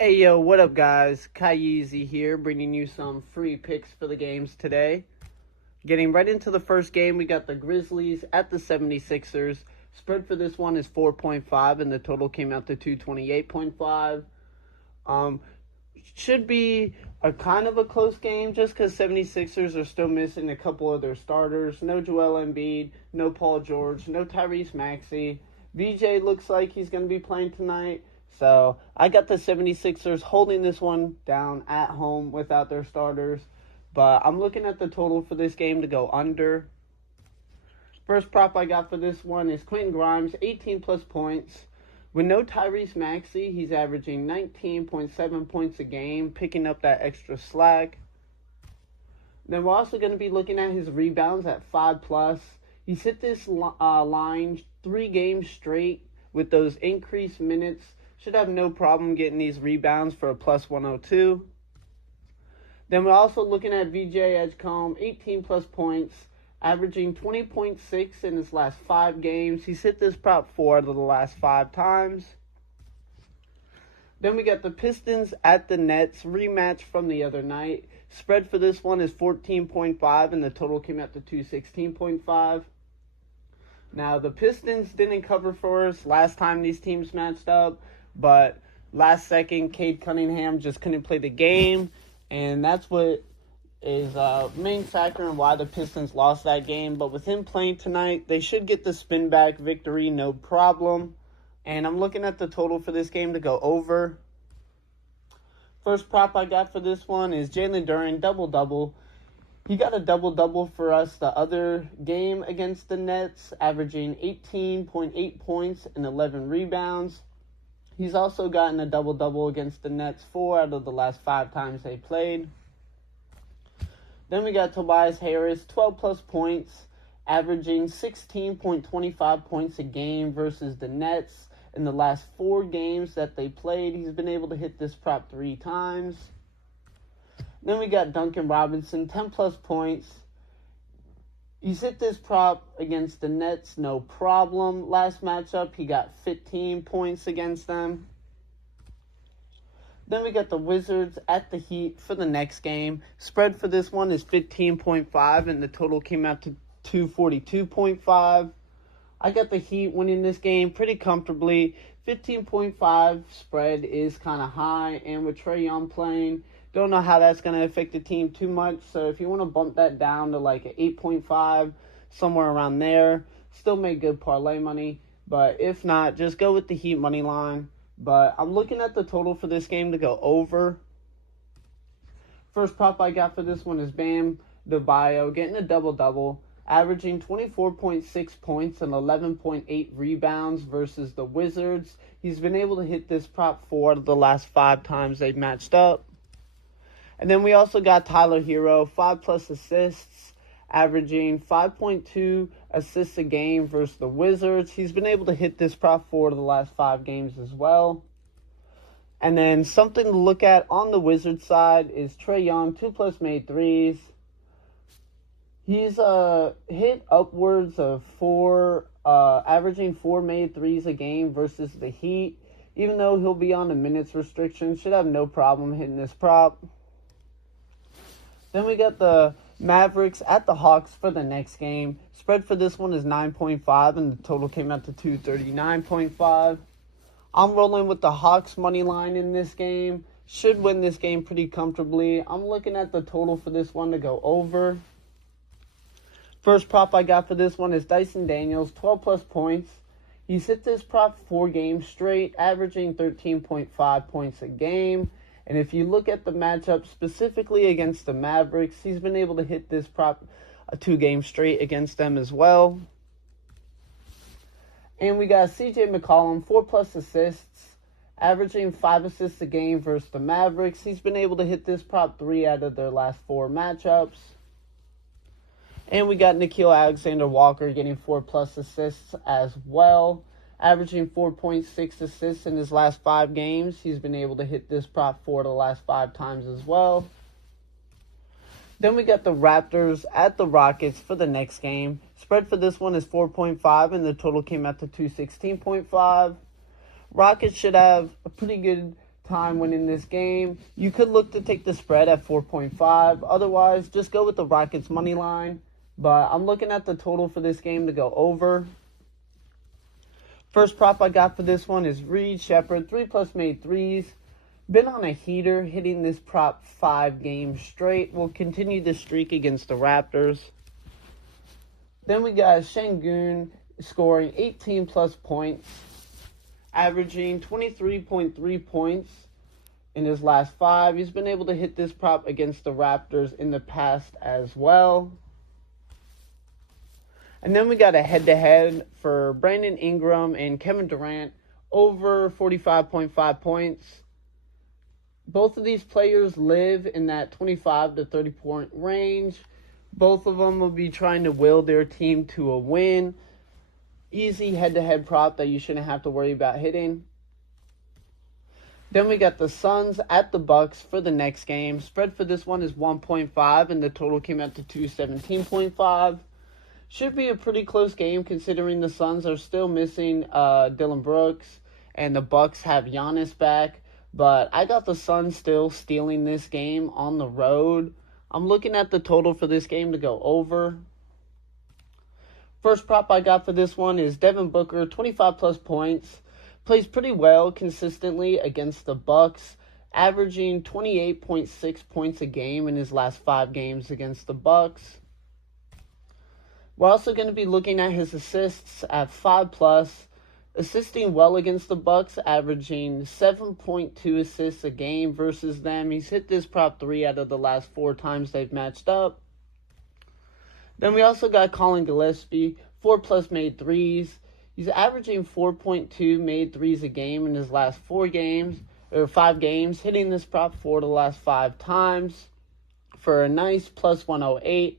Hey yo, what up guys? Kyeezyz here, bringing you some free picks for the games today. Getting right into the first game, we got the Grizzlies at the 76ers. Spread for this one is 4.5 and the total came out to 228.5. Should be a kind of a close game just because 76ers are still missing a couple of their starters. No Joel Embiid, no Paul George, no Tyrese Maxey. VJ looks like he's going to be playing tonight. So I got the 76ers holding this one down at home without their starters. But I'm looking at the total for this game to go under. First prop I got for this one is Quentin Grimes, 18 plus points. With no Tyrese Maxey, he's averaging 19.7 points a game, picking up that extra slack. Then we're also going to be looking at his rebounds at 5 plus. He's hit this line 3 games straight with those increased minutes. Should have no problem getting these rebounds for a plus 102. Then we're also looking at VJ Edgecombe, 18 plus points, averaging 20.6 in his last 5 games. He's hit this prop 4 out of the last 5 times. Then we got the Pistons at the Nets, rematch from the other night. Spread for this one is 14.5 and the total came out to 216.5. Now the Pistons didn't cover for us last time these teams matched up, but last second Cade Cunningham just couldn't play the game, and that's what is main factor in why the Pistons lost that game. But with him playing tonight, they should get the spin back victory, no problem. And I'm looking at the total for this game to go over. First prop I got for this one is Jalen Duren, double-double. He got a double-double for us the other game against the Nets, averaging 18.8 points and 11 rebounds. He's also gotten a double-double against the Nets 4 out of the last 5 times they played. Then we got Tobias Harris, 12 plus points, averaging 16.25 points a game versus the Nets. In the last 4 games that they played, he's been able to hit this prop 3 times. Then we got Duncan Robinson, 10 plus points. He's hit this prop against the Nets, no problem. Last matchup, he got 15 points against them. Then we got the Wizards at the Heat for the next game. Spread for this one is 15.5 and the total came out to 242.5. I got the Heat winning this game pretty comfortably. 15.5 spread is kind of high, and with Trae Young playing, don't know how that's going to affect the team too much. So if you want to bump that down to like an 8.5, somewhere around there, still make good parlay money. But if not, just go with the Heat money line. But I'm looking at the total for this game to go over. First prop I got for this one is Bam Adebayo, getting a double-double, averaging 24.6 points and 11.8 rebounds versus the Wizards. He's been able to hit this prop 4 out of the last 5 times they've matched up. And then we also got Tyler Hero, 5 plus assists, averaging 5.2 assists a game versus the Wizards. He's been able to hit this prop 4 of the last 5 games as well. And then something to look at on the Wizards side is Trae Young, 2 plus made threes. He's hit upwards of 4, averaging 4 made threes a game versus the Heat. Even though he'll be on a minutes restriction, should have no problem hitting this prop. Then we got the Mavericks at the Hawks for the next game. Spread for this one is 9.5 and the total came out to 239.5. I'm rolling with the Hawks money line in this game. Should win this game pretty comfortably. I'm looking at the total for this one to go over. First prop I got for this one is Dyson Daniels, 12 plus points. He's hit this prop 4 games straight, averaging 13.5 points a game. And if you look at the matchup specifically against the Mavericks, he's been able to hit this prop 2 games straight against them as well. And we got CJ McCollum, 4 plus assists, averaging 5 assists a game versus the Mavericks. He's been able to hit this prop 3 out of their last 4 matchups. And we got Nickeil Alexander-Walker getting 4 plus assists as well, averaging 4.6 assists in his last 5 games. He's been able to hit this prop 4 the last 5 times as well. Then we got the Raptors at the Rockets for the next game. Spread for this one is 4.5, and the total came out to 216.5. Rockets should have a pretty good time winning this game. You could look to take the spread at 4.5. Otherwise, just go with the Rockets money line. But I'm looking at the total for this game to go over. First prop I got for this one is Reed Shepherd, 3+ made threes. Been on a heater, hitting this prop 5 games straight. Will continue the streak against the Raptors. Then we got Şengün scoring 18+ points, averaging 23.3 points in his last 5. He's been able to hit this prop against the Raptors in the past as well. And then we got a head-to-head for Brandon Ingram and Kevin Durant, over 45.5 points. Both of these players live in that 25 to 30-point range. Both of them will be trying to will their team to a win. Easy head-to-head prop that you shouldn't have to worry about hitting. Then we got the Suns at the Bucks for the next game. Spread for this one is 1.5, and the total came out to 217.5. Should be a pretty close game considering the Suns are still missing Dillon Brooks and the Bucks have Giannis back. But I got the Suns still stealing this game on the road. I'm looking at the total for this game to go over. First prop I got for this one is Devin Booker, 25+ points. Plays pretty well consistently against the Bucks, averaging 28.6 points a game in his last 5 games against the Bucks. We're also going to be looking at his assists at 5+, assisting well against the Bucks, averaging 7.2 assists a game versus them. He's hit this prop 3 out of the last 4 times they've matched up. Then we also got Colin Gillespie, 4+ made threes. He's averaging 4.2 made threes a game in his last 5 games, hitting this prop 4 of the last 5 times for a nice +108.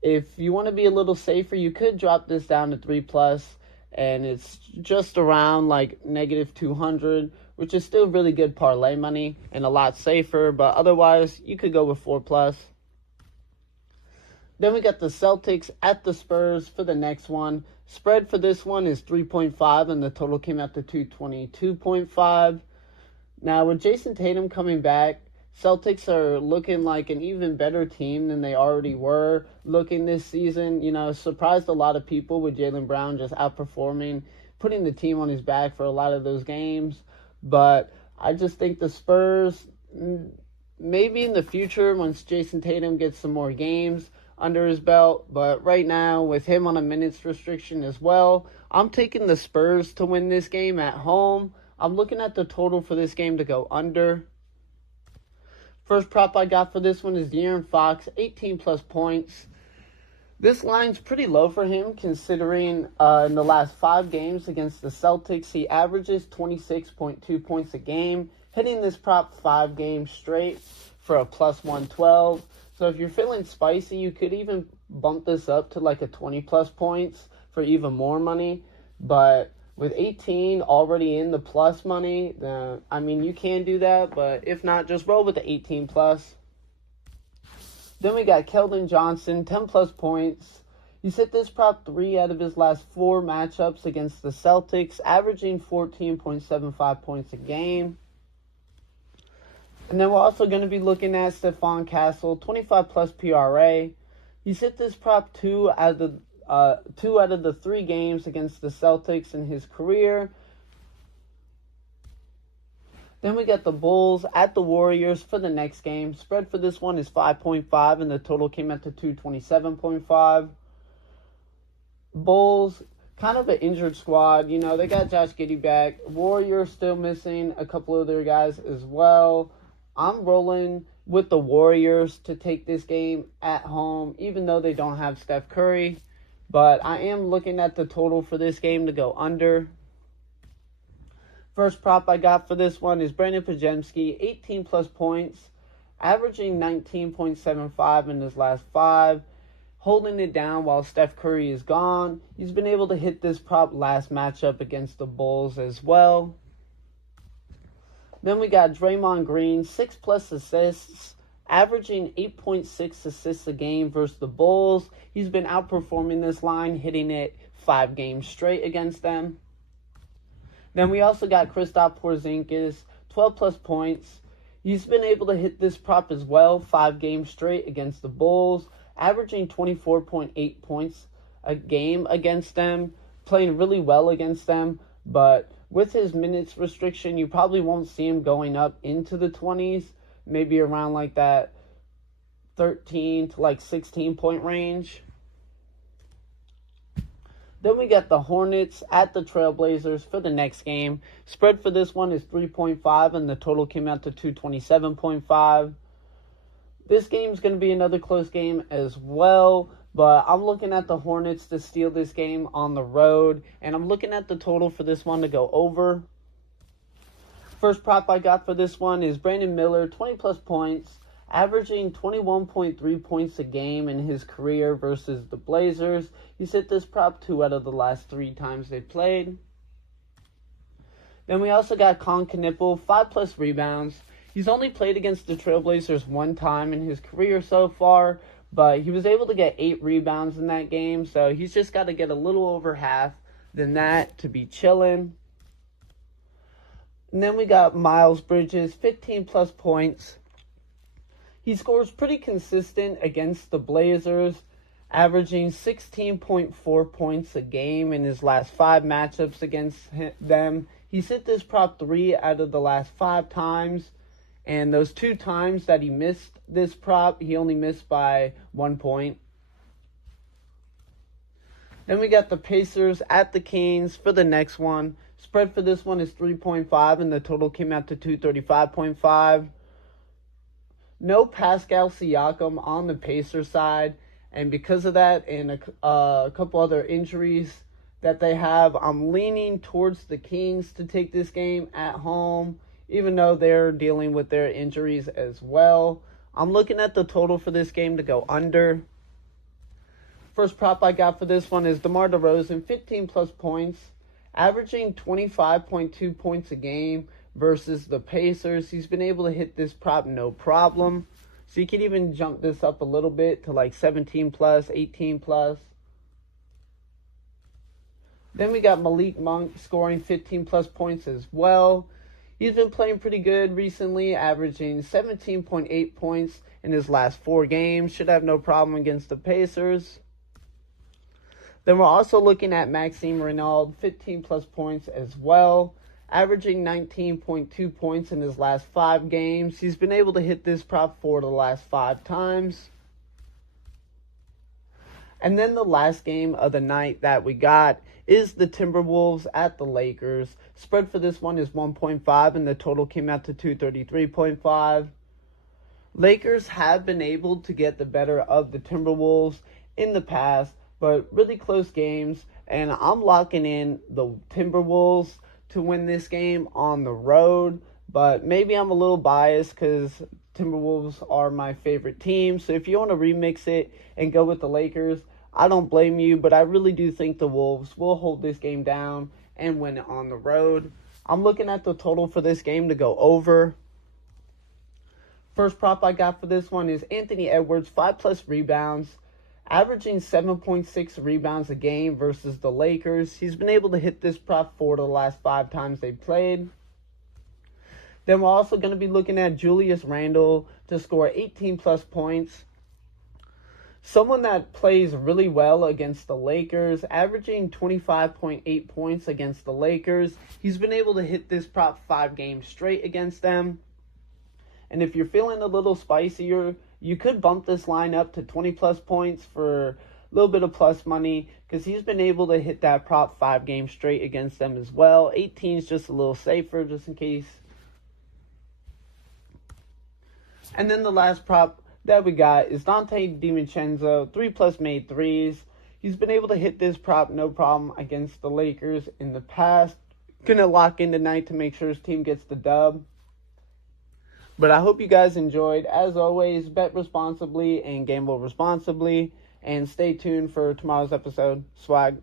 If you want to be a little safer, you could drop this down to 3+, and it's just around like -200, which is still really good parlay money and a lot safer, but otherwise you could go with 4+. Then we got the Celtics at the Spurs for the next one. Spread for this one is 3.5, and the total came out to 222.5. Now, with Jason Tatum coming back, Celtics are looking like an even better team than they already were looking this season. You know, surprised a lot of people with Jaylen Brown just outperforming, putting the team on his back for a lot of those games. But I just think the Spurs, maybe in the future, once Jason Tatum gets some more games under his belt. But right now, with him on a minutes restriction as well, I'm taking the Spurs to win this game at home. I'm looking at the total for this game to go under. First prop I got for this one is De'Aaron Fox, 18+ points. This line's pretty low for him considering in the last 5 games against the Celtics, he averages 26.2 points a game, hitting this prop 5 games straight for a +112. So if you're feeling spicy, you could even bump this up to like a 20+ points for even more money. But with 18 already in the plus money, I mean, you can do that, but if not, just roll with the 18+. Then we got Keldon Johnson, 10+ points. He's hit this prop 3 out of his last 4 matchups against the Celtics, averaging 14.75 points a game. And then we're also going to be looking at Stephon Castle, 25+ PRA. He's hit this prop 2 out of the 3 games against the Celtics in his career. Then we got the Bulls at the Warriors for the next game. Spread for this one is 5.5, and the total came out to 227.5. Bulls, kind of an injured squad. You know, they got Josh Giddey back. Warriors still missing a couple of their guys as well. I'm rolling with the Warriors to take this game at home, even though they don't have Steph Curry. But I am looking at the total for this game to go under. First prop I got for this one is Brandon Podziemski, 18+ points, averaging 19.75 in his last 5, holding it down while Steph Curry is gone. He's been able to hit this prop last matchup against the Bulls as well. Then we got Draymond Green, 6+ assists, averaging 8.6 assists a game versus the Bulls. He's been outperforming this line, hitting it 5 games straight against them. Then we also got Kristaps Porzingis, 12 plus points. He's been able to hit this prop as well 5 games straight against the Bulls, averaging 24.8 points a game against them, playing really well against them, but with his minutes restriction, you probably won't see him going up into the 20s, maybe around like that 13 to like 16 point range. Then we got the Hornets at the Trailblazers for the next game. Spread for this one is 3.5, and the total came out to 227.5. This game's going to be another close game as well, but I'm looking at the Hornets to steal this game on the road, and I'm looking at the total for this one to go over. First prop I got for this one is Brandon Miller, 20 plus points, averaging 21.3 points a game in his career versus the Blazers. He's hit this prop 2 out of the last 3 times they played. Then we also got Con Knipple, 5 plus rebounds. He's only played against the Trailblazers 1 time in his career so far, but he was able to get 8 rebounds in that game, so he's just got to get a little over half than that to be chilling. And then we got Miles Bridges, 15 plus points. He scores pretty consistent against the Blazers, averaging 16.4 points a game in his last 5 matchups against them. He's hit this prop 3 out of the last 5 times, and those 2 times that he missed this prop, he only missed by 1 point. Then we got the Pacers at the Kings for the next one. Spread for this one is 3.5, and the total came out to 235.5. No Pascal Siakam on the Pacers side, and because of that and a couple other injuries that they have, I'm leaning towards the Kings to take this game at home, even though they're dealing with their injuries as well. I'm looking at the total for this game to go under. First prop I got for this one is DeMar DeRozan, 15 plus points, averaging 25.2 points a game versus the Pacers. He's been able to hit this prop no problem. So you can even jump this up a little bit to like 17 plus, 18 plus. Then we got Malik Monk scoring 15 plus points as well. He's been playing pretty good recently, averaging 17.8 points in his last 4 games. Should have no problem against the Pacers. Then we're also looking at Maxime Renaud, 15 plus points as well, averaging 19.2 points in his last 5 games. He's been able to hit this prop 4 of the last 5 times. And then the last game of the night that we got is the Timberwolves at the Lakers. Spread for this one is 1.5, and the total came out to 233.5. Lakers have been able to get the better of the Timberwolves in the past, but really close games, and I'm locking in the Timberwolves to win this game on the road, but maybe I'm a little biased because Timberwolves are my favorite team. So if you want to remix it and go with the Lakers, I don't blame you, but I really do think the Wolves will hold this game down and win it on the road. I'm looking at the total for this game to go over. First prop I got for this one is Anthony Edwards, 5 plus rebounds, averaging 7.6 rebounds a game versus the Lakers. He's been able to hit this prop 4 of the last 5 times they played. Then we're also going to be looking at Julius Randle to score 18 plus points. Someone that plays really well against the Lakers, averaging 25.8 points against the Lakers. He's been able to hit this prop 5 games straight against them. And if you're feeling a little spicier, you could bump this line up to 20 plus points for a little bit of plus money, because he's been able to hit that prop 5 games straight against them as well. 18 is just a little safer, just in case. And then the last prop that we got is Dante DiVincenzo, 3 plus made threes. He's been able to hit this prop no problem against the Lakers in the past. Gonna lock in tonight to make sure his team gets the dub. But I hope you guys enjoyed. As always, bet responsibly and gamble responsibly. And stay tuned for tomorrow's episode. Swag.